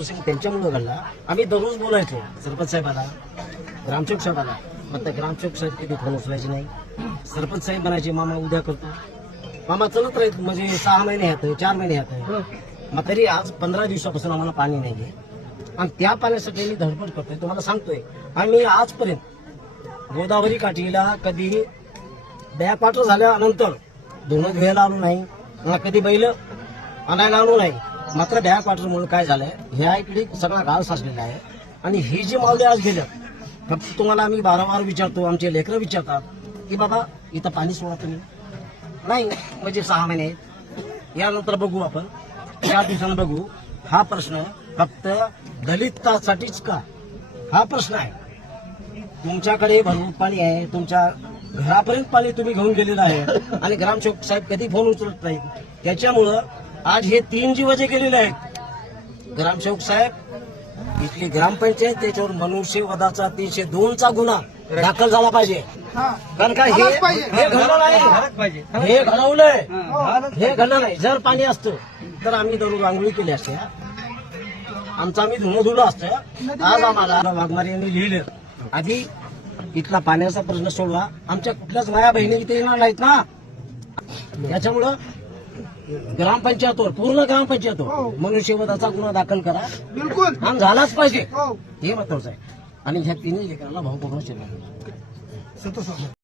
त्यांच्यामुळे घडला. आम्ही दररोज बोलायचो सरपंच साहेबाला, ग्रामसेवक साहेबाला, पण त्या ग्रामसेवक साहेब कधी फोन उचलायचे नाही. सरपंच साहेब म्हणायचे मामा उद्या करतो, मामा चलत राहील. म्हणजे 6 महिने येतं, 4 महिने येतं. मग तरी आज 15 दिवसापासून आम्हाला पाणी नाहीये आणि त्या पाण्यासाठी मी धडपड करतोय. तुम्हाला सांगतोय आम्ही आजपर्यंत गोदावरी काठीला कधी बॅकवॉटर झाल्यानंतर धुणं धुवायला आलो नाही, कधी बैल आणायला आलो नाही. मात्र बॅकवॉटरमुळे काय झालंय, ह्या इकडे सगळा गाळ साचलेला आहे. आणि ही जी मावळे आज गेल्या, फक्त तुम्हाला आम्ही वारंवार विचारतो, आमचे लेकरं विचारतात की बाबा इथं पाणी सोडा तुम्ही. नाही म्हणजे 6 महिने आहेत, यानंतर बघू आपण, 4 दिवसांनी बघू. हा प्रश्न फक्त दलितासाठीच का, हा प्रश्न आहे. तुमच्याकडे भरपूर पाणी आहे, तुमच्या घरापर्यंत पाणी तुम्ही घेऊन गेलेलं आहे आणि ग्रामसेवक साहेब कधी फोन उचलत नाहीत. त्याच्यामुळं आज हे 3 जीव जे गेलेले आहेत. ग्रामसेवक साहेब, इथली ग्रामपंचायत त्याच्यावर मनुष्यवधाचा 302चा गुन्हा दाखल झाला पाहिजे. कारण का हे घडलं नाही, हे घडवलंय, हे घडलं नाही. जर पाणी असतं तर आम्ही दररोज आंघोळी केली असते, आमचं आम्ही धुणं धुलं असतं. आज आम्हाला वाघमारे यांनी लिहिलं आधी इथला पाण्याचा प्रश्न सोडवा, आमच्या कुठल्याच माया बहिणी इथे येणार नाहीत ना. याच्यामुळं ग्रामपंचायतवर, पूर्ण ग्रामपंचायतवर मनुष्यवधाचा गुन्हा दाखल करा. बिलकुल आणि झालाच पाहिजे, हे महत्वाचं आहे. आणि ह्या 3 लेकरांना भाऊ बघणं